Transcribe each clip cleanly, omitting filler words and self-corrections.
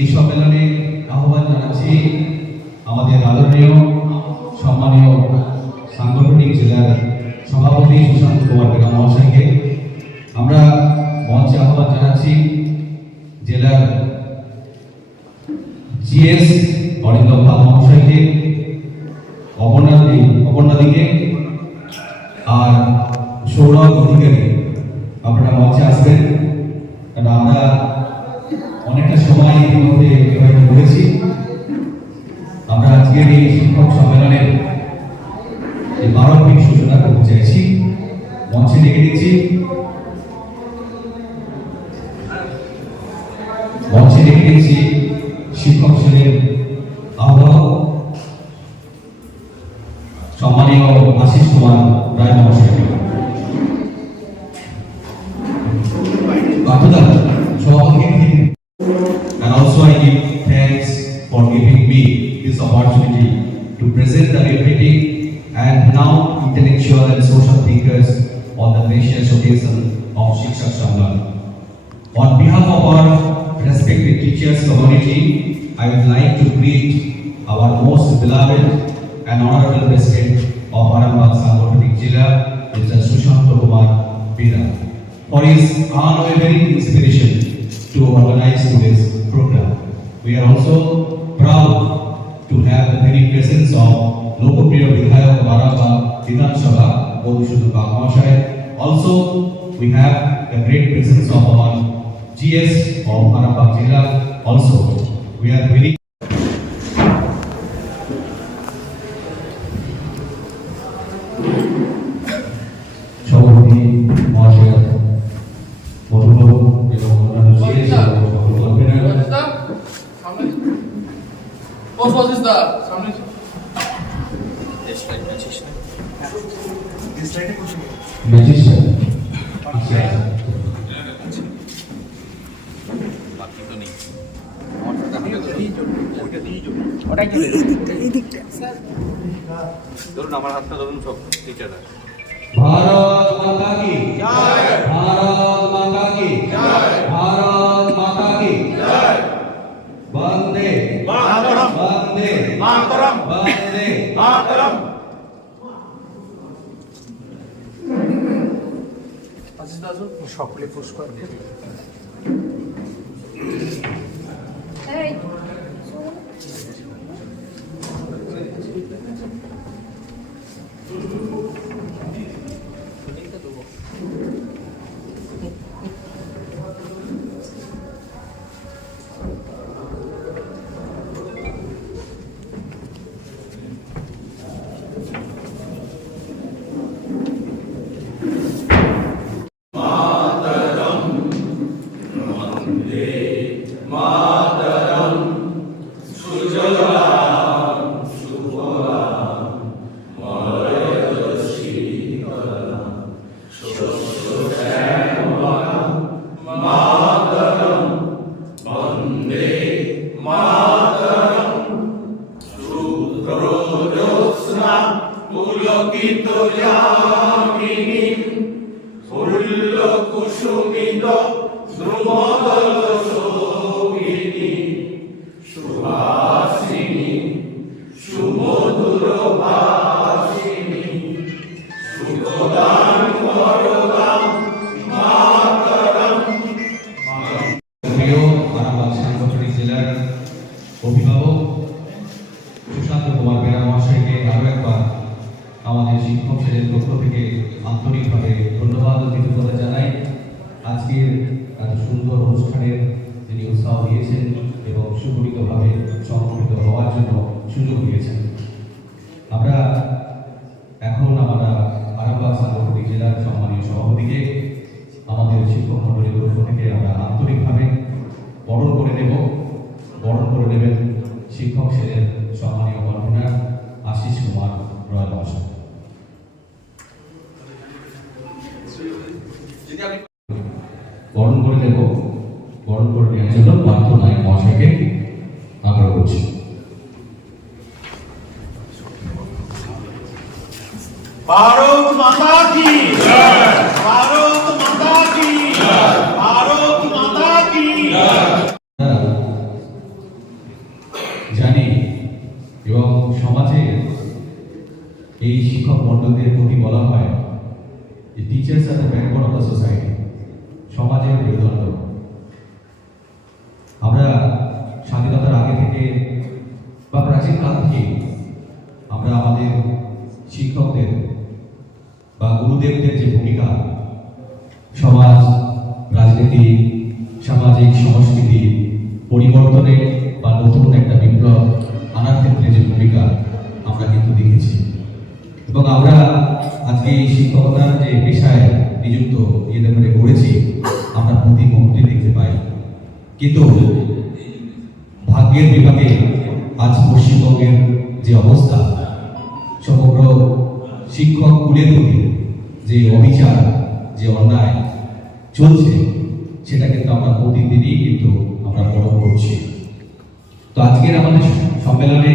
এই সম্মেলনে আহ্বান জানাচ্ছি আমাদের আদরণীয় সম্মানীয় সাংগঠনিক জেলার সভাপতি সুশান্ত কুমার বেগম মহাশয়কে। আমরা মঞ্চে আহ্বান জানাচ্ছি জেলার জিএস অরিন্দম পাল মহাশয়কে, অপর্ণাদিকে আর সৌরভ অধিকারী। আপনারা মঞ্চে আসবেন, কারণ আমরা অনেকটা সময় ইতিমধ্যে বলেছি। আমরা আজকের এই শিক্ষক সম্মেলনের এই প্রারম্ভিক সূচনা করতে চাইছি। মঞ্চে ডেকে দিচ্ছি শিক্ষক সেলের আহ্বায়ক সম্মানীয় আশিস কুমার রায় মহাশয়কে। And also I give thanks for giving me this opportunity to present the repeating and renowned intellectual and social thinkers on the gracious occasion of Shikshak Sambhav. On behalf of our respected teachers community, I would like to greet our most beloved and honorable president of Arambagh Sangothanik Jilla, Mr. Sushant Kumar Bera, for his unwavering inspiration to organize today's program. We are also proud to have the very presence of Lokopriya Vidhayak of Arambagh Vidhan Sabha, Madhusudhan Bagh Mahashay. Also, we have the great presence of our GS of Arambagh Jilla. Also, we are very আমার হাতটা ধরুন সব টিচাররা। भारत माता की जय, भारत माता की जय, भारत माता की जय। वंदे मातरम, वंदे मातरम, वंदे मातरम। সকলে পুরস্কার অভিভাবক সুশান্ত কুমার বেরা মহাশয়কে আরো একবার আমাদের শিক্ষক সেলের পক্ষ থেকে আন্তরিকভাবে ধন্যবাদ ও কৃতজ্ঞতা জানাই। আজকের এত সুন্দর অনুষ্ঠানের যিনি উৎসাহ দিয়েছেন এবং সুগঠিতভাবে সংগঠিত হওয়ার জন্য সুযোগ দিয়েছেন। আমরা আরামবাগ সাংগঠনিক জেলার সম্মানীয় সভাপতিকে আমাদের শিক্ষক মন্ডলীর পক্ষ থেকে আমরা আন্তরিকভাবে বরণ করে নেবেন শিক্ষক সেলের সম্মানীয় কনভেনার আশিস কুমার রয় মহাশয়। বরণ করে নেওয়ার জন্য পার্থ নায়ক মহাশয়কে আগ্রহ করছি। भारत माता की जय, भारत माता की जय, भारत माता की जय। এবং সমাজে এই শিক্ষক মণ্ডলদের প্রতি বলা হয় যে teachers are the backbone of the society, সমাজের মেরুদণ্ড। আমরা স্বাধীনতার আগে থেকে বা প্রাচীনকাল থেকে আমরা আমাদের শিক্ষকদের বা গুরুদেবদের যে ভূমিকা সমাজ, রাজনীতি, সামাজিক সংস্কৃতি পরিবর্তনে বা নতুন একটা বিপ্লব আনার ক্ষেত্রে যে ভূমিকা আমরা কিন্তু দেখেছি, এবং আমরা আজকে এই শিক্ষকতার যে পেশায় নিযুক্ত করে করেছি আমরা প্রতি মুহূর্তে দেখতে পাই। কিন্তু ভাগ্যের বিভাগে আজ পশ্চিমবঙ্গের যে অবস্থা, সমগ্র শিক্ষক কুলের প্রতি যে অবিচার, যে অন্যায় চলছে, সেটা কিন্তু আমরা প্রতিদিনই কিন্তু আমরা বরণ করছি। তো আজকের আমাদের সম্মেলনে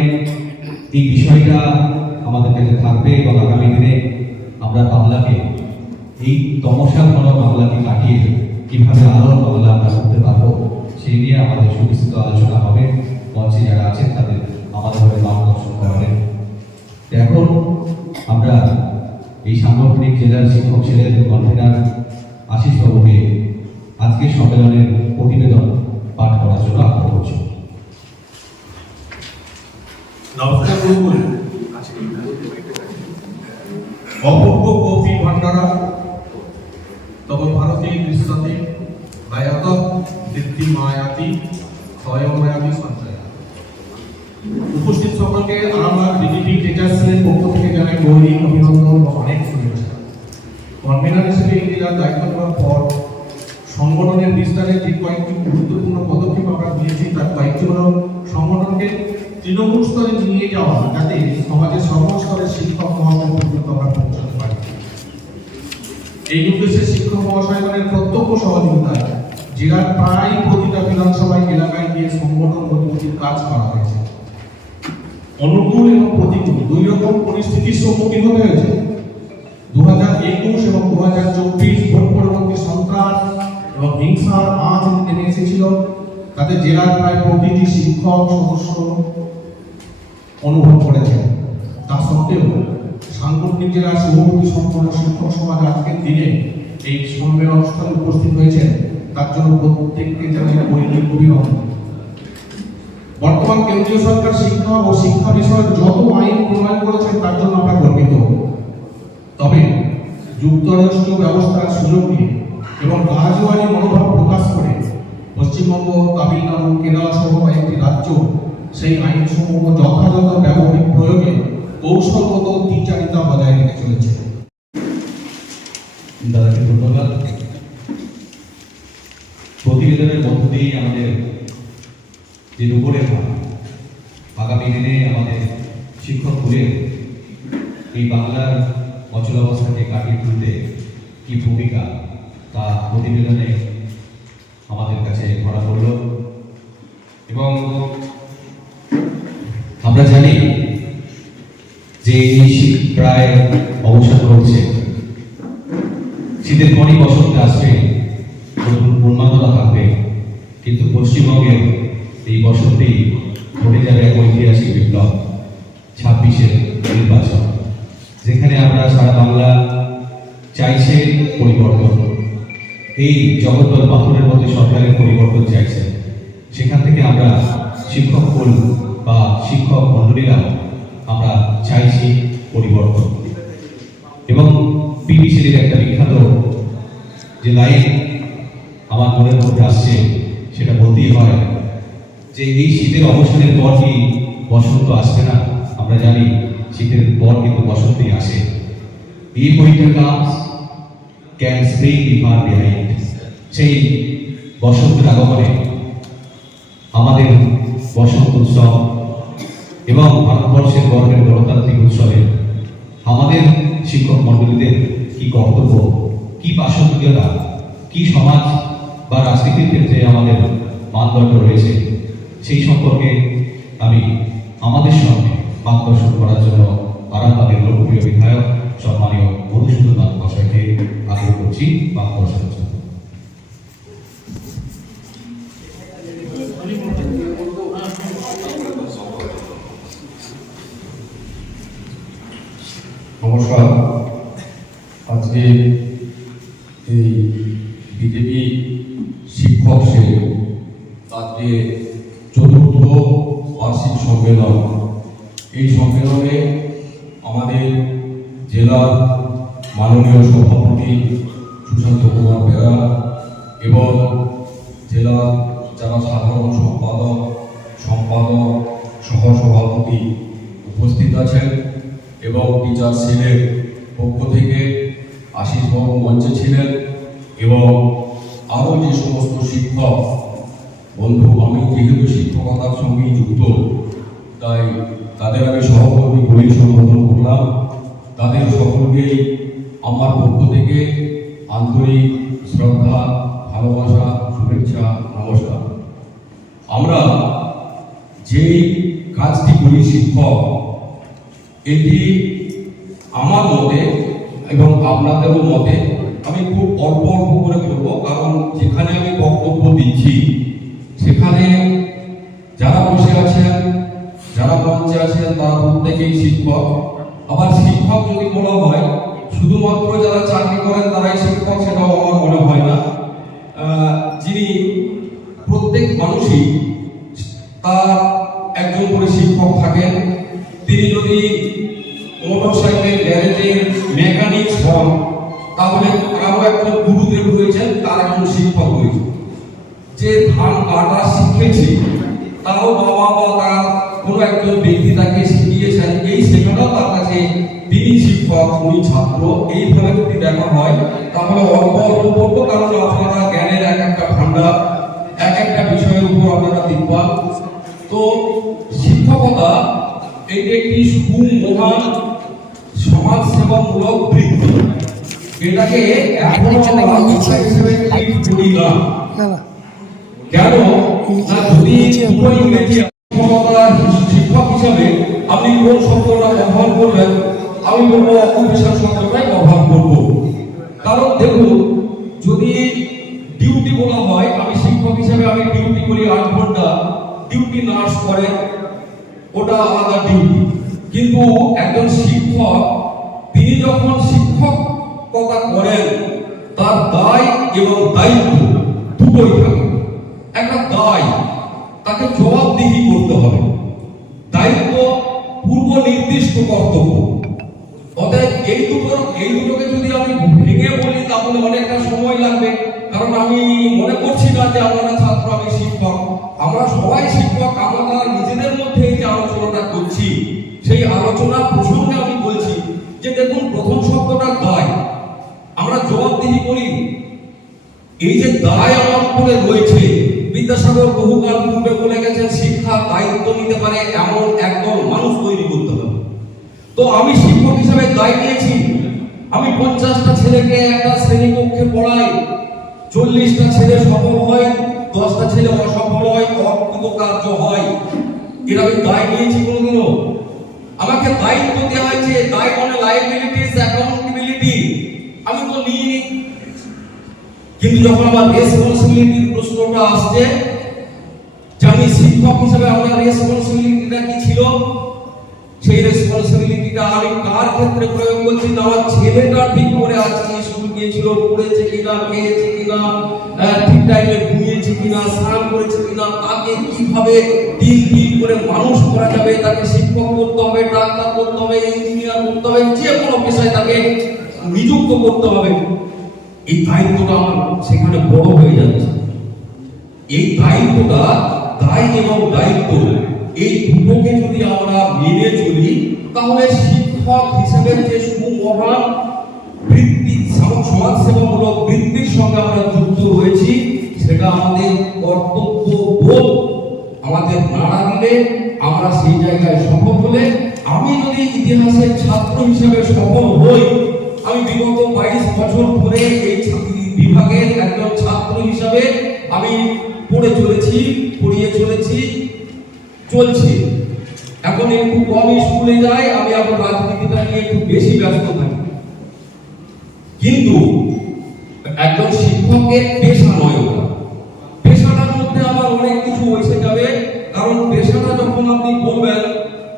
এই বিষয়টা আমাদের কাছে থাকবে এবং আগামী দিনে আমরা বাংলাকে, এই তমসা ঘন বাংলাকে কাটিয়ে কিভাবে আলোর বাংলা আমরা করতে পারবো সেই নিয়ে আমাদের সুবিস্তৃত আলোচনা হবে। মঞ্চে যারা আছেন তাদের আমাদের মার্গদর্শন করাবেন। এখন আমরা এই সাংগঠনিক জেলার শিক্ষক ছিলেন কনভেনার আশিস বাবুকে আজকের সম্মেলনের প্রতিবেদন পাঠ করার জন্য আগ্রহ করছি। নমস্কার গুরুকুল। অপূর্ব কৌপি ভান্ডারা তব ভারতী দৃশ্যতে আয়াত দীপ্তি মায়াতি ক্ষয়মায়াতি সঞ্চয়। উপস্থিত সকলকে আমার বিজেপি টিচার্সের পক্ষ থেকে জানাই গৌরী অভিনন্দন ও অনেক শুভেচ্ছা। কনভেনার হিসেবে এই জেলার দায়িত্ব নেওয়ার পর সংগঠনের বিস্তারে যে কয়েকটি গুরুত্বপূর্ণ পদক্ষেপ আমরা নিয়েছি তার কয়েকটি হল সংগঠনকে তৃণমূল স্তরে নিয়ে যাওয়া, যাতে সমাজের সর্বস্তরের শিক্ষক মহাশয় পর্যন্ত আমরা পৌঁছাতে পারি। এই উদ্দেশ্যে শিক্ষক মহাশয়গণের প্রত্যক্ষ সহযোগিতায় জেলার প্রায় প্রতিটা বিধানসভায় এলাকায় গিয়ে সংগঠন গতিবিধির কাজ করা হয়েছে। অনুকূল এবং প্রতিকূল দুই রকম পরিস্থিতির সম্মুখীন হতে হয়েছে। 2021 এবং 2024 ভোট পরবর্তী সন্ত্রাস এবং হিংসার আঁচ নেমে এসেছিল, তাতে জেলার প্রায় প্রতিটি শিক্ষক সদস্য অনুভব করেছেন। তা সত্ত্বেও সাংগঠনিক জেলার সভাপতি সম্পন্ন শিক্ষক সমাজ আজকের দিনে এই সম্মেলন অনুষ্ঠানে উপস্থিত হয়েছেন, তার জন্য প্রত্যেককে জানাই গৌরী অভিনন্দন। বর্তমান কেন্দ্রীয় সরকার শিক্ষা ও শিক্ষা বিষয়ক যত আইন প্রণয়ন করেছেন তার জন্য আমরা গর্বিত। তবে যুক্তরাষ্ট্রীয় ব্যবস্থার সুযোগ নিয়ে এবং রাজওয়ারি মনোভাব প্রকাশ করে পশ্চিমবঙ্গ, তামিলনাড়ু, কেরালা সহ কয়েকটি রাজ্য সেই আইনসমূহ যথাযথ ব্যবহারিক প্রয়োগে কৌশলগত দ্বিচারিতা বজায় রেখে চলেছে। দাদাকে ধন্যবাদ। প্রতিবেদনের মধ্য দিয়েই আমাদের যে রূপরেখা, আগামী দিনে আমাদের শিক্ষক কুলের এই বাংলার অচলাবস্থাকে কাটিয়ে তুলতে কি ভূমিকা, তা প্রতিবেদনে আমাদের কাছে ধরা পড়ল। এবং আমরা জানি যে এই শীত প্রায় অবসান করছে, শীতের পরই বসন্ত আসবে, নতুন উন্মাদনা থাকবে, কিন্তু পশ্চিমবঙ্গের এই বসন্তেই ঘটে যাবে এক ঐতিহাসিক বিপ্লব, 26-এর নির্বাচন, যেখানে আমরা সারা বাংলা চাইছে পরিবর্তন। এই জগদ্দল পাথরের মধ্যে সরকারের পরিবর্তন চাইছে, সেখান থেকে আমরা শিক্ষক কুল বা শিক্ষক মন্ডলীরা আমরা চাইছি পরিবর্তন। এবং বিবিসির একটা বিখ্যাত যে লাইন আমার মনের মধ্যে আসছে, সেটা বলতেই হয় যে এই শীতের অবসানের পর কি বসন্ত আসবে না? আমরা জানি শীতের পর কিন্তু বসন্তই আসে। If winter comes, can spring be far behind? সেই বসন্তের আগমনে আমাদের বসন্ত উৎসব এবং ভারতবর্ষের গর্বের গণতান্ত্রিক উৎসবে আমাদের শিক্ষক মণ্ডলীদের কি কর্তব্য, কি প্রাসঙ্গিকতা, কি সমাজ বা রাজনীতির ক্ষেত্রে আমাদের মানদণ্ড রয়েছে, সেই সম্পর্কে আমি আমাদের সঙ্গে মার্গদর্শন করার জন্য আরামবাগের লোকপ্রিয় বিধায়ক সম্মানীয় মধুসূদন নাথ মহাশয়কে আগ্রহ করছি মার্গদর্শনের জন্য। আজকে চতুর্থ বার্ষিক সম্মেলন। এই সম্মেলনে আমাদের জেলার মাননীয় সভাপতি সুশান্ত কুমার বেরা এবং জেলার যারা সাধারণ সম্পাদক সহসভাপতি উপস্থিত আছেন এবং টিচার সেলের পক্ষ থেকে আশিসবাবু মঞ্চে ছিলেন এবং আরও যে সমস্ত শিক্ষক বন্ধু, আমি যেহেতু শিক্ষকতার সঙ্গেই যুক্ত তাই তাদের আমি সহকর্মী বলে সম্বোধন করলাম। তাদের সকলকেই আমার পক্ষ থেকে আন্তরিক শ্রদ্ধা, ভালোবাসা, শুভেচ্ছা, নমস্কার। আমরা যেই কাজটি করি শিক্ষক, এটি আমার মতে এবং আপনাদেরও মতে আমি খুব অল্প অল্প করে করবো, কারণ যেখানে আমি বক্তব্য দিচ্ছি সেখানে যারা বসে আছেন, যারা মঞ্চে আছেন, তারা প্রত্যেকেই শিক্ষক। আবার শিক্ষক যদি বলা হয় শুধুমাত্র যারা চাকরি করেন তারাই শিক্ষক, সেটাও আমার মনে হয় না। যিনি প্রত্যেক মানুষই তার একজন করে শিক্ষক থাকেন। তিনি যদি মোটরসাইকেল গ্যারেজের মেকানিক্স হন তাহলে আরো একজন গুরুদেব হয়েছেন, তার একজন শিক্ষক হয়েছে। যে ধান কাটা শিখেছে তারও বাবা বা তার কোনো একজন ব্যক্তি তাকে শিখিয়েছেন, এই শেখাটাও তার কাছে তিনি শিক্ষক, উনি ছাত্র। এইভাবে যদি দেখা হয় তাহলে অল্প অল্প করবো, কারণ আপনারা জ্ঞানের এক একটা ভান্ডার, এক একটা বিষয়ের উপর আপনারা দিকপাল। তো শিক্ষকতা এটি একটি সুমহান সমাজ সেবামূলক বৃত্তি। এটাকে কেন না, যদি ইংরেজি শিক্ষক হিসাবে আপনি কোন শব্দটা ব্যবহার করবেন, আমি বলবো অকুপেশন শব্দটাই ব্যবহার করবো। কারণ দেখুন, যদি ডিউটি বলা হয়, আমি শিক্ষক হিসাবে আমি ডিউটি করি 8 ঘন্টা, ডিউটি নার্স করে ওটা আলাদা ডিউটি। কিন্তু একজন শিক্ষক তিনি যখন শিক্ষকতা করেন তার দায় এবং দায়িত্ব দুটোই থাকে। একটা দায়, তাকে জবাবদিহি করতে হবে, দায়িত্ব পূর্ব নির্দিষ্ট কর্তব্য। অতএব এই দুটোকে যদি আমি ভেঙে বলি তাহলে অনেকটা সময় লাগবে, কারণ আমি মনে করছি না যে আমরা ছাত্র, আমি শিক্ষক, আমরা সবাই শিক্ষক। আমরা নিজেদের মধ্যে এই যে আলোচনাটা করছি, সেই আলোচনা প্রসঙ্গে আমি বলছি যে দেখুন, প্রথম শব্দটা দায়। আমরা জবাবদিহি করি, এই যে দায় আমার উপরে রয়েছে, বিদ্যাসাগর বহুকাল পূর্বে বলে গেছেন, শিক্ষা দায়িত্ব নিতে পারে এমন একদল মানুষ তৈরি করতে হবে। তো আমি শিক্ষক হিসেবে দায় নিয়েছি। আমি 50টা ছেলেকে একটা শ্রেণীকক্ষে পড়াই, 40টা ছেলে সফল হয়, 10টা ছেলে অসফল হয়, অকৃত কার্য হয়। এর আমি দায় নিয়েছি কোনোদিনও? আমাকে দায়িত্ব দেওয়া হয়েছে, দায় মানে লায়াবিলিটিস, অ্যাকাউন্টেবিলিটি, আমি তো নিইনি। কিন্তু যখন আমার রেসপন্সিবিলিটির প্রশ্নটা আসছে, যে আমি শিক্ষক হিসেবে আমার রেসপন্সিবিলিটিটা কি ছিল, সেই রেসপন্সিবিলিটিটা আমি কার ক্ষেত্রে প্রয়োগ করছি? না, আমার ছেলেটা ঠিক করে আজকে স্কুল গিয়েছিল, পড়েছে কিনা, খেয়েছে কিনা, ঠিক টাইমে ঘুমিয়েছে কিনা, স্নান করেছে কিনা, তাকে কিভাবে দিন করে মানুষ করা যাবে, তাকে শিক্ষক করতে হবে, ডাক্তার করতে হবে, ইঞ্জিনিয়ার করতে হবে, যে কোনো পেশায় তাকে নিযুক্ত করতে হবে। এই দায়িত্বটা আমার সেখানে বড় হয়ে যাচ্ছে। এই দায়িত্বটা, দায় এবং দায়িত্ব, এই দুটোকে যদি আমরা মেনে চলি তাহলে শিক্ষক হিসেবে যে সুমহান বৃত্তি, সমাজ সেবামূলক বৃত্তির সঙ্গে আমরা যুক্ত হয়েছি, সেটা আমাদের কর্তব্য বোধ আমাদের নাড়া দিলে, আমরা সেই জায়গায় সফল হলে, আমি যদি ইতিহাসের ছাত্র হিসেবে সফল হই, আমি বিগত 22 বছর ধরে এই বিভাগের একজন ছাত্র হিসেবে আমি পড়ে চলেছি, পড়িয়ে চলেছি, চলছি। এখন একটু কম স্কুলে যাই, আমি আবার রাজনীতিটা নিয়ে একটু বেশি ব্যস্ত থাকি। কিন্তু একজন শিক্ষকের পেশা নয় ওটা। পেশাটার মধ্যে আবার অনেক কিছু এসে যাবে, কারণ পেশাটা যখন আপনি বলবেন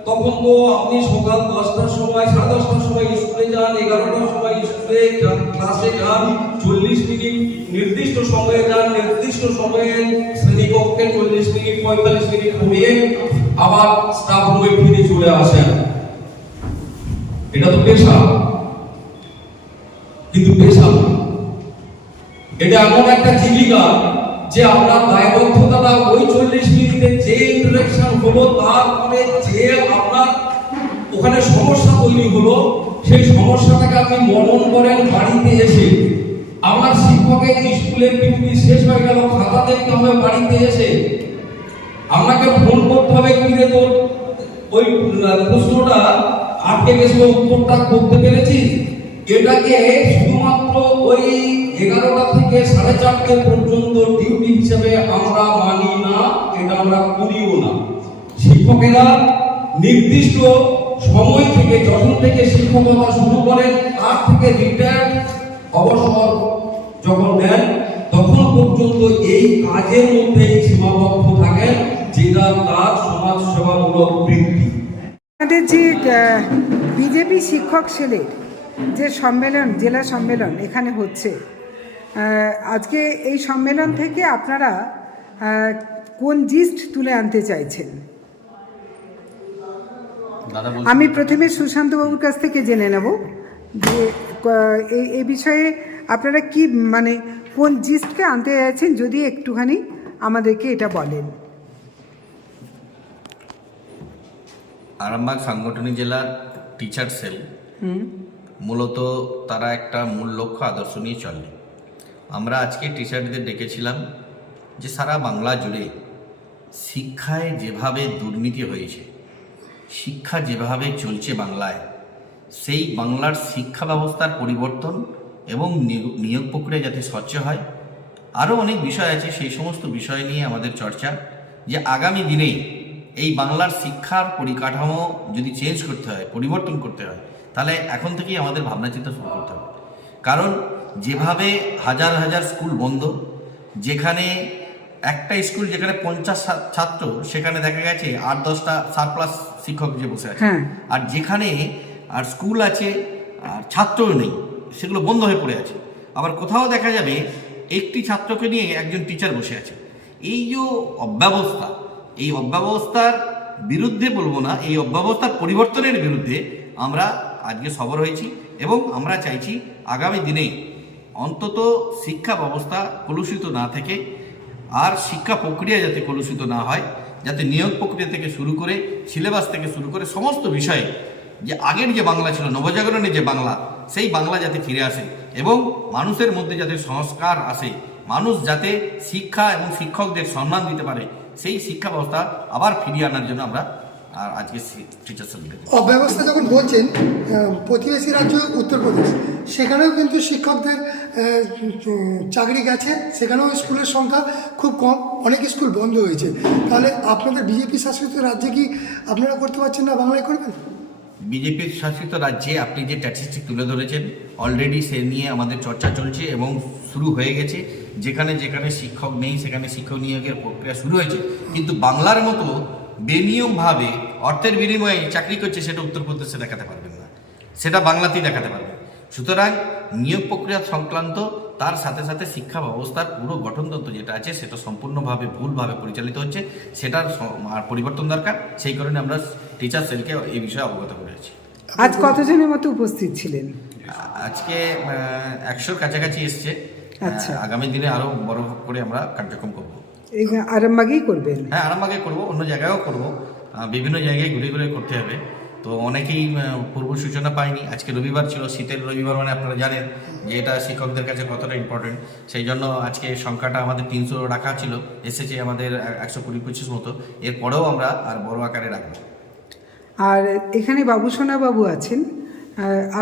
তখন তো আপনি সকাল 10টার সময়, 10:30টার সময় স্কুলে যান, 11টার সময় স্কুলে ক্লাসে যান, 40 মিনিট নির্দিষ্ট সময়ে যান, নির্দিষ্ট সময়ে শ্রেণীকক্ষে 40 মিনিট 45 মিনিট পড়িয়ে আবার স্টাফ রুমে ফিরে চলে আসেন। এটা তো পেশা, কিন্তু পেশা না, এটা এমন একটা জীবিকা যে আমরা দায়বদ্ধতা ওই 40 মিনিটে যে ইন্টারেকশন হলো তারপরে যে আপনার ওখানে সমস্যা তৈরি হলো, সেই সমস্যাটাকে আপনি মনন করেন বাড়িতে এসে। আমার শিক্ষকের স্কুলের ডিউটি শেষ হয়ে গেল, খাতা দেখতে হবে বাড়িতে এসে, আমাকে ফোন করতে হবে কিরে তোর ওই প্রশ্নটা আটকে গেছিল, উত্তরটা করতে পেরেছি। এটাকে শুধুমাত্র ওই 11টা থেকে 4:30 পর্যন্ত ডিউটি হিসেবে আমরা মানি না, এটা আমরা করিও না। শিক্ষকেরা নির্দিষ্ট সময় থেকে, যখন থেকে শিক্ষকতা শুরু করেন তার থেকে রিটায়ার্ড অবসর যখন নেন তখন পর্যন্ত এই কাজের মধ্যেই সীমাবদ্ধ থাকেন, যেটা তার সমাজ সেবামূলক বৃত্তি। আমাদের যে বিজেপি শিক্ষক সেলের যে সম্মেলন, জেলা সম্মেলন এখানে হচ্ছে, আজকে এই সম্মেলন থেকে আপনারা কোন জিস্ট তুলে আনতে চাইছেন? আমি প্রথমে সুশান্ত বাবুর কাছ থেকে জেনে নেব যে এই বিষয়ে আপনারা কি মানে কোন জিস্টকে আনতে চাইছেন, যদি একটুখানি আমাদেরকে এটা বলেন। আরামবাগ সাংগঠনিক জেলার টিচার সেল মূলত তারা একটা মূল লক্ষ্য আদর্শ নিয়ে চলে। আমরা আজকে টিচারদের ডেকেছিলাম যে সারা বাংলা জুড়ে শিক্ষায় যেভাবে দুর্নীতি হয়েছে, শিক্ষা যেভাবে চলছে বাংলায়, সেই বাংলার শিক্ষা ব্যবস্থার পরিবর্তন এবং নিয়োগ প্রক্রিয়া যাতে স্বচ্ছ হয়, আরও অনেক বিষয় আছে, সেই সমস্ত বিষয় নিয়ে আমাদের চর্চা, যে আগামী দিনে এই বাংলার শিক্ষার পরিকাঠামো যদি চেঞ্জ করতে হয়, পরিবর্তন করতে হয়, তাহলে এখন থেকেই আমাদের ভাবনা চিন্তা শুরু করতে হবে। কারণ যেভাবে হাজার হাজার স্কুল বন্ধ, যেখানে একটা স্কুল যেখানে 50 ছাত্র, সেখানে দেখা গেছে 8-10টা সারপ্লাস শিক্ষক যে বসে আছে, আর যেখানে আর স্কুল আছে আর ছাত্রও নেই, সেগুলো বন্ধ হয়ে পড়ে আছে। আবার কোথাও দেখা যাবে একটি ছাত্রকে নিয়ে একজন টিচার বসে আছে। এই যে অব্যবস্থা, এই অব্যবস্থার বিরুদ্ধে বলবো না, এই অব্যবস্থার পরিবর্তনের বিরুদ্ধে আমরা আজকে সবর হয়েছি এবং আমরা চাইছি আগামী দিনে অন্তত শিক্ষা ব্যবস্থা কলুষিত না থেকে, আর শিক্ষা প্রক্রিয়া যাতে কলুষিত না হয়, যাতে নিয়োগ প্রক্রিয়া থেকে শুরু করে সিলেবাস থেকে শুরু করে সমস্ত বিষয়ে যে আগের যে বাংলা ছিল, নবজাগরণের যে বাংলা, সেই বাংলা যাতে ফিরে আসে এবং মানুষের মধ্যে যাতে সংস্কার আসে, মানুষ যাতে শিক্ষা এবং শিক্ষকদের সম্মান দিতে পারে, সেই শিক্ষা ব্যবস্থা আবার ফিরিয়ে আনার জন্য আমরা আজকে টিচার সেল। অব্যবস্থা যখন বলছেন, প্রতিবেশী রাজ্য উত্তরপ্রদেশ, সেখানেও কিন্তু শিক্ষকদের চাকরি গেছে, সেখানেও স্কুলের সংখ্যা খুব কম, অনেক স্কুল বন্ধ হয়েছে। তাহলে আপনাদের বিজেপি শাসিত রাজ্যে কি আপনারা করতে পারছেন না, বাংলায় করবেন? বিজেপির শাসিত রাজ্যে আপনি যে স্ট্যাটিস্টিক তুলে ধরেছেন, অলরেডি সে নিয়ে আমাদের চর্চা চলছে এবং শুরু হয়ে গেছে। যেখানে যেখানে শিক্ষক নেই সেখানে শিক্ষক নিয়োগের প্রক্রিয়া শুরু হয়েছে, কিন্তু বাংলার মতো বেনিয়মভাবে অর্থের বিনিময়ে চাকরি করছে সেটা উত্তরপ্রদেশে দেখাতে পারবেন না, সেটা বাংলাতেই দেখাতে পারবেন। সুতরাং নিয়োগ প্রক্রিয়া সংক্রান্ত, তার সাথে সাথে শিক্ষা ব্যবস্থার পুরো গঠনতন্ত্র যেটা আছে সেটা সম্পূর্ণভাবে ভুলভাবে পরিচালিত হচ্ছে, সেটার পরিবর্তন দরকার। সেই কারণে আমরা টিচার সেলকে এই বিষয়ে অবগত করেছি। আজ কতজনের মতো উপস্থিত ছিলেন? আজকে 100-র কাছাকাছি এসছে। আচ্ছা, আগামী দিনে আরো বড় করে আমরা কার্যক্রম করব। এই আরামবাগেই করবেন? হ্যাঁ, আরামবাগে করব, অন্য জায়গায়ও করব, বিভিন্ন জায়গায় ঘুরে ঘুরে করতে হবে। তো অনেকেই পূর্ব সূচনা পায়নি। আজকে রবিবার ছিল, শীতের রবিবার, মানে আপনারা জানেন যে এটা শিক্ষকদের কাছে কতটা ইম্পর্টেন্ট। সেই জন্য আজকে সংখ্যাটা আমাদের 300 রাখা ছিল, এসেছে আমাদের 120-25 মতো। এরপরেও আমরা আর বড় আকারে রাখবো। আর এখানে বাবুসোনা বাবু আছেন,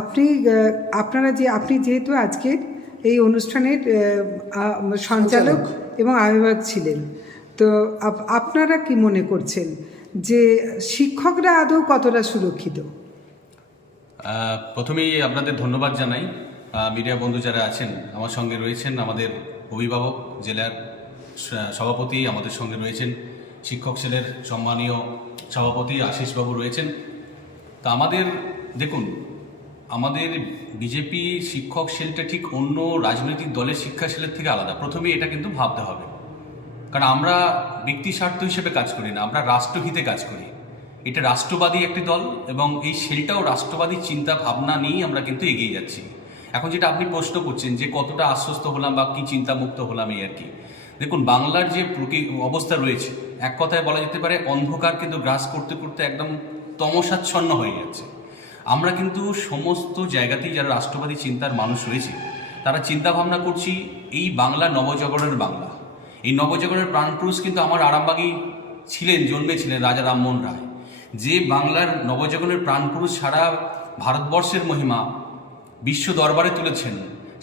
আপনি যেহেতু আজকে এই অনুষ্ঠানের সঞ্চালক এবং আহ্বায়ক ছিলেন, তো আপনারা কি মনে করছেন যে শিক্ষকরা আদৌ কতটা সুরক্ষিত? প্রথমেই আপনাদের ধন্যবাদ জানাই। মিডিয়া বন্ধু যারা আছেন, আমার সঙ্গে রয়েছেন আমাদের অভিভাবক জেলার সভাপতি, আমাদের সঙ্গে রয়েছেন শিক্ষক সেলের সম্মানীয় সভাপতি আশিসবাবু রয়েছেন। তা আমাদের দেখুন, আমাদের বিজেপি শিক্ষক সেলটা ঠিক অন্য রাজনৈতিক দলের শিক্ষা সেলের থেকে আলাদা। প্রথমেই এটা কিন্তু ভাবতে হবে। কারণ আমরা ব্যক্তি স্বার্থ হিসেবে কাজ করি না, আমরা রাষ্ট্রহিতে কাজ করি। এটা রাষ্ট্রবাদী একটি দল এবং এই সেলটাও রাষ্ট্রবাদী চিন্তা ভাবনা নিয়েই আমরা কিন্তু এগিয়ে যাচ্ছি। এখন যেটা আপনি প্রশ্ন করছেন যে কতটা আশ্বস্ত হলাম বা কী চিন্তামুক্ত হলাম এই আর কি, দেখুন বাংলার যে অবস্থা রয়েছে, এক কথায় বলা যেতে পারে অন্ধকার কিন্তু গ্রাস করতে করতে একদম তমসাচ্ছন্ন হয়ে যাচ্ছে। আমরা কিন্তু সমস্ত জায়গাতেই যারা রাষ্ট্রবাদী চিন্তার মানুষ রয়েছে তারা চিন্তা ভাবনা করছি এই বাংলা নবজাগরণের বাংলা। এই নবজাগরণের প্রাণপুরুষ কিন্তু আমার আরামবাগেই ছিলেন, জন্মেছিলেন রাজা রামমোহন রায়, যে বাংলার নবজাগরণের প্রাণপুরুষ সারা ভারতবর্ষের মহিমা বিশ্ব দরবারে তুলেছেন।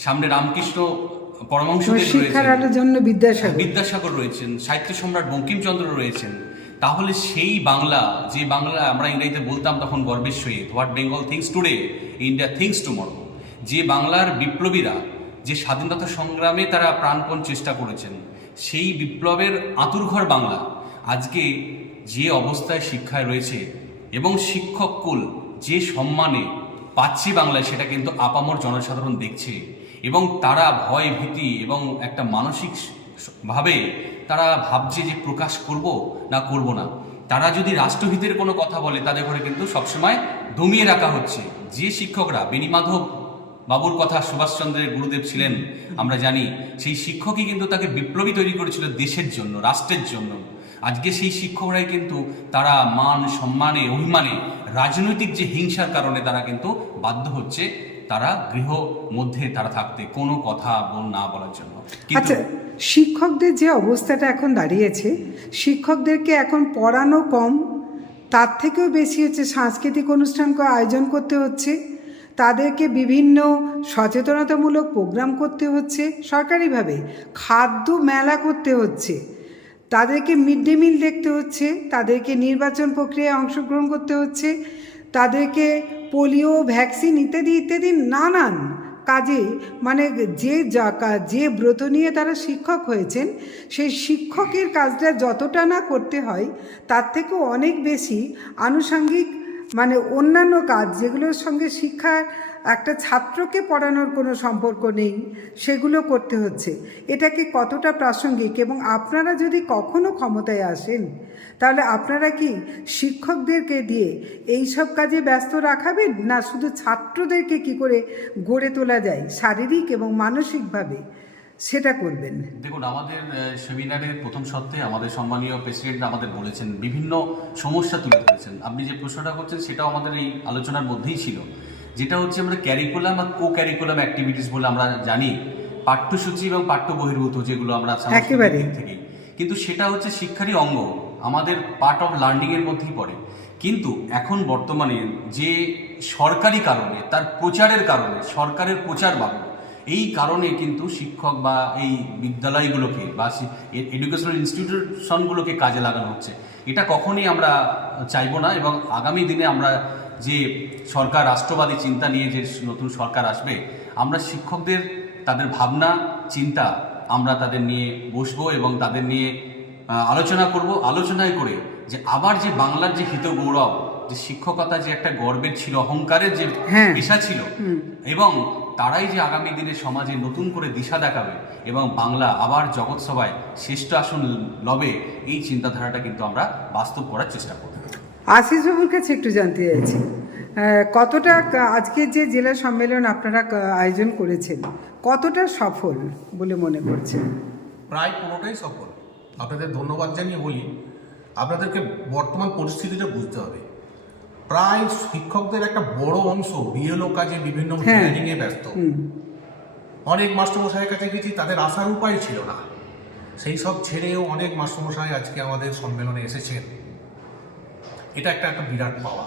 সামনে রামকৃষ্ণ পরমহংসদেব শিক্ষার আলোর জন্য বিদ্যাসাগর রয়েছেন, সাহিত্য সম্রাট বঙ্কিমচন্দ্র রয়েছেন। তাহলে সেই বাংলা, যে বাংলা আমরা ইংরেজিতে বলতাম তখন গর্বের সহিত, what Bengal things today India things tomorrow, যে বাংলার বিপ্লবীরা যে স্বাধীনতা সংগ্রামে তারা প্রাণপণ চেষ্টা করেছেন, সেই বিপ্লবের আঁতুড়ঘর বাংলা আজকে যে অবস্থায় শিক্ষায় রয়েছে এবং শিক্ষক কুল যে সম্মানে পাচ্ছে বাংলায়, সেটা কিন্তু আপামর জনসাধারণ দেখছে এবং তারা ভয় ভীতি এবং একটা মানসিক ভাবে তারা ভাবছে যে প্রকাশ করব না করব না। তারা যদি রাষ্ট্রহিতের কোনো কথা বলে তাদের ঘরে কিন্তু সবসময় দমিয়ে রাখা হচ্ছে। যে শিক্ষকরা বেণীমাধব বাবুর কথা সুভাষচন্দ্রের গুরুদেব ছিলেন আমরা জানি, সেই শিক্ষকই কিন্তু তাকে বিপ্লবী তৈরি করেছিল দেশের জন্য, রাষ্ট্রের জন্য। আজকে সেই শিক্ষকরাই কিন্তু তারা মান সম্মানে অভিমানে রাজনৈতিক যে হিংসার কারণে তারা কিন্তু বাধ্য হচ্ছে তারা গৃহ মধ্যে তারা থাকতে, কোনো কথা না বলার জন্য। আচ্ছা, শিক্ষকদের যে অবস্থাটা এখন দাঁড়িয়েছে, শিক্ষকদেরকে এখন পড়ানো কম, তার থেকেও বেশি হচ্ছে সাংস্কৃতিক অনুষ্ঠানকে আয়োজন করতে হচ্ছে, তাদেরকে বিভিন্ন সচেতনতামূলক প্রোগ্রাম করতে হচ্ছে, সরকারিভাবে খাদ্য মেলা করতে হচ্ছে, তাদেরকে মিড ডে মিল দেখতে হচ্ছে, তাদেরকে নির্বাচন প্রক্রিয়ায় অংশগ্রহণ করতে হচ্ছে, তাদেরকে পোলিও ভ্যাকসিন ইত্যাদি ইত্যাদি নানান কাজে, মানে যে ব্রত নিয়ে তারা শিক্ষক হয়েছেন, সেই শিক্ষকের কাজটা যতটা না করতে হয় তার থেকেও অনেক বেশি আনুষঙ্গিক মানে অন্যান্য কাজ, যেগুলোর সঙ্গে শিক্ষার একটা ছাত্রকে পড়ানোর কোনো সম্পর্ক নেই, সেগুলো করতে হচ্ছে। এটাকে কতটা প্রাসঙ্গিক, এবং আপনারা যদি কখনো ক্ষমতায় আসেন তাহলে আপনারা কি শিক্ষকদেরকে দিয়ে এই সব কাজে ব্যস্ত রাখাবেন, না শুধু ছাত্রদেরকে কি করে গড়ে তোলা যায় শারীরিক এবং মানসিকভাবে সেটা করবেন? দেখুন, আমাদের সেমিনারের প্রথম সপ্তাহে আমাদের সম্মানীয় প্রেসিডেন্ট আমাদের বলেছেন, বিভিন্ন সমস্যা তুলে ধরেছেন। আপনি যে প্রশ্নটা করছেন সেটাও আমাদের এই আলোচনার মধ্যেই ছিল, যেটা হচ্ছে আমরা ক্যারিকুলাম আর কো ক্যারিকুলাম অ্যাক্টিভিটিস বলে আমরা জানি, পাঠ্যসূচি এবং পাঠ্য বহির্ভূত যেগুলো আমরা একেবারে থেকে, কিন্তু সেটা হচ্ছে শিক্ষারই অঙ্গ, আমাদের পার্ট অফ লার্নিংয়ের মধ্যেই পড়ে। কিন্তু এখন বর্তমানে যে সরকারি কারণে, তার প্রচারের কারণে, সরকারের প্রচার বাবু, এই কারণে কিন্তু শিক্ষক বা এই বিদ্যালয়গুলোকে বা এডুকেশনাল ইনস্টিটিউশনগুলোকে কাজে লাগানো হচ্ছে। এটা কখনই আমরা চাইবো না, এবং আগামী দিনে আমরা যে সরকার রাষ্ট্রবাদী চিন্তা নিয়ে যে নতুন সরকার আসবে, আমরা শিক্ষকদের তাদের ভাবনা চিন্তা আমরা তাদের নিয়ে বসবো এবং তাদের নিয়ে আলোচনা করব। আলোচনায় করে যে আবার যে বাংলার যে হিত গৌরব, যে শিক্ষকতা যে একটা গর্বের ছিল, অহংকারের যে পেশা ছিল, এবং তারাই যে আগামী দিনে সমাজে নতুন করে দিশা দেখাবে এবং বাংলা আবার জগৎ সভায় শ্রেষ্ঠ আসন লবে, এই চিন্তাধারাটা কিন্তু আমরা বাস্তব করার চেষ্টা করব। আশিস বাবুর কাছে একটু জানতে চাইছি, কতটা আজকে যে জেলা সম্মেলন আপনারা আয়োজন করেছেন কতটা সফল বলে মনে করছেন? প্রায় পুরোটাই সফল। আপনাদের ধন্যবাদ জানিয়ে বলি, আপনাদেরকে বর্তমান পরিস্থিতিটা বুঝতে হবে। প্রায় শিক্ষকদের একটা বড় অংশ বিএলও কাজে বিভিন্ন ট্রেনিংয়ে ব্যস্ত। অনেক মাস্টারমশাইয়ের কাছে গেছি, তাদের আসার উপায় ছিল না, সেই সব ছেড়েও অনেক মাস্টারমশাই আজকে আমাদের সম্মেলনে এসেছেন। এটা একটা বিরাট পাওয়া।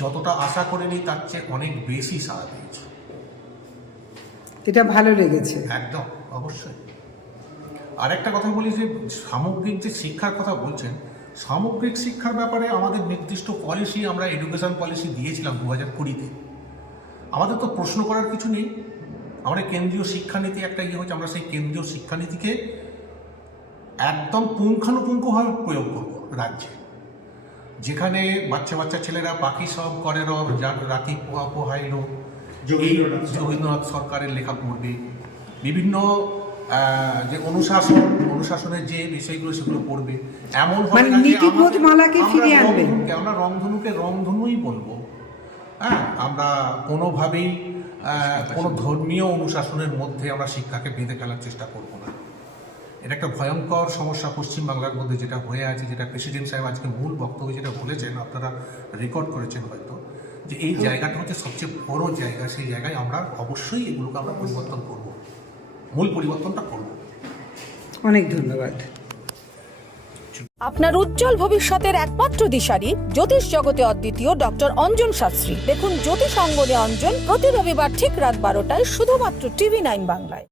যতটা আশা করিনি তার চেয়ে অনেক বেশি সাড়া পেয়েছে। এটা ভালো লেগেছে একদম, অবশ্যই। আর একটা কথা বলি, যে সামগ্রিক যে শিক্ষার কথা বলছেন, সামগ্রিক শিক্ষার ব্যাপারে আমাদের নির্দিষ্ট পলিসি, আমরা এডুকেশন পলিসি দিয়েছিলাম 2020-তে। আমাদের তো প্রশ্ন করার কিছু নেই, আমরা কেন্দ্রীয় শিক্ষানীতি একটা হয়েছে, আমরা সেই কেন্দ্রীয় শিক্ষানীতিকে একদম পুঙ্খানুপুঙ্খভাবে প্রয়োগ করব রাজ্যে। যেখানে বাচ্চা ছেলেরা পাখি সব করে রব, রাতি পোহাইল, রবীন্দ্রনাথ সরকারের লেখা পড়বে, বিভিন্ন যে অনুশাসনের যে বিষয়গুলো সেগুলো পড়বে, এমন হবে মানে না যে নীতিবোধমালাকে ফিরিয়ে আনবে। আমরা রংধনুকে রংধনুই বলবো। হ্যাঁ, আমরা কোনোভাবেই কোনো ধর্মীয় অনুশাসনের মধ্যে আমরা শিক্ষাকে বেঁধে ফেলার চেষ্টা করব না। এটা একটা ভয়ঙ্কর সমস্যা পশ্চিমবাংলার মধ্যে যেটা হয়ে আছে, যেটা প্রেসিডেন্ট সাহেব আজকে মূল বক্তব্যে যেটা বলেছেন, আপনারা রেকর্ড করেছেন হয়তো, যে এই জায়গাটা হচ্ছে সবচেয়ে বড় জায়গা। সেই জায়গায় আমরা অবশ্যই এগুলোকে আমরা পরিবর্তন করব, মূল পরিবর্তনটা করব। অনেক ধন্যবাদ। আপনার উজ্জ্বল ভবিষ্যতের একমাত্র দিশারি জ্যোতিষ জগতে অদ্বিতীয় ডক্টর অঞ্জন শাস্ত্রী। দেখুন জ্যোতিষ অঙ্গনে অঞ্জন প্রতি রবিবার ঠিক রাত 12টায় শুধুমাত্র TV9 বাংলায়।